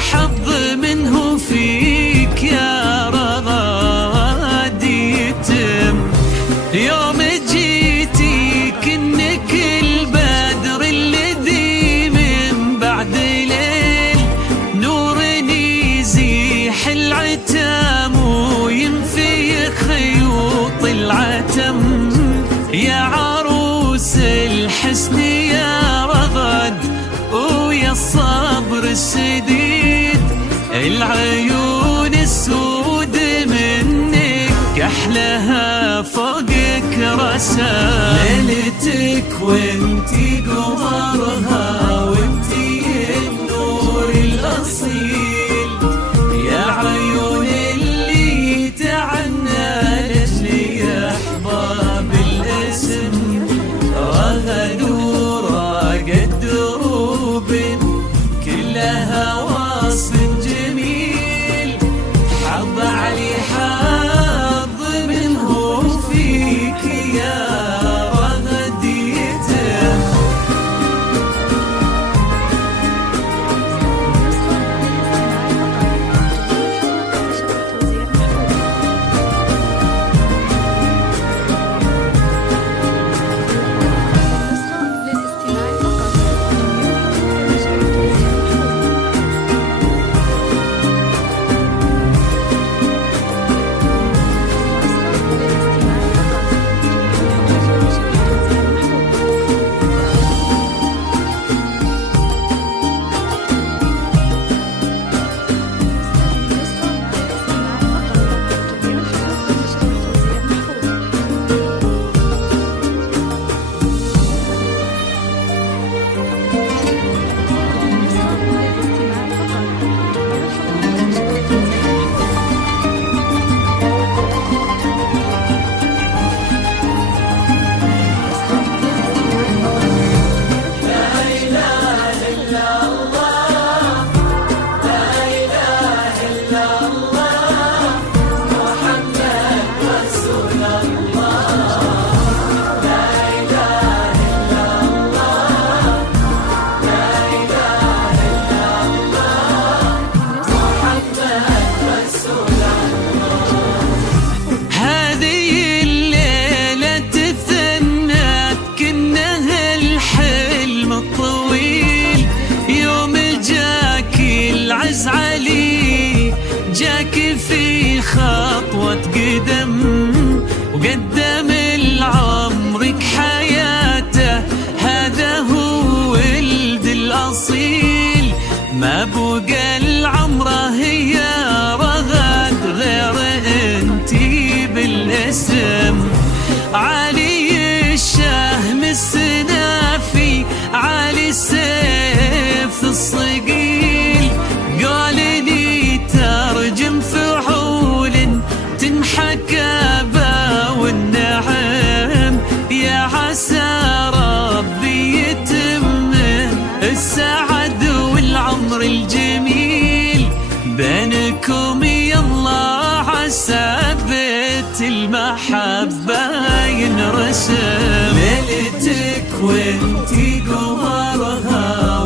حظ منه فيك يا رغد يتم. يوم جيتي كنك البدر الذي من بعد ليل نور يزيح العتام وينفي خيوط العتم. يا عروس الحسن يا رغد ويا الصبر السديد، العيون السود منك أحلها فوقك رسام. ليلتك وانتي قمرها وانتي النور الأصيل، يا عيون اللي يتعنى لجلي أحباب الاسم. رغد وراقد دروب كلها وصف جميل، حظ علي حظ منه فيك يا رغد يتم. جاك في خطوة قدم وقدم لعمرك حياته، هذا هو ولد الأصيل. ما بقى العمره يا رغد غير انتي بالاسم. علي الشهم السنافي علي سيف الصقيل، قالني ترجم فعول تنحكى با والنعم. يا عسى ربي يتم السعد والعمر الجميل بينكم، يلا عسى بيت المحبة ينرسم. ليلتك وانتي قمرها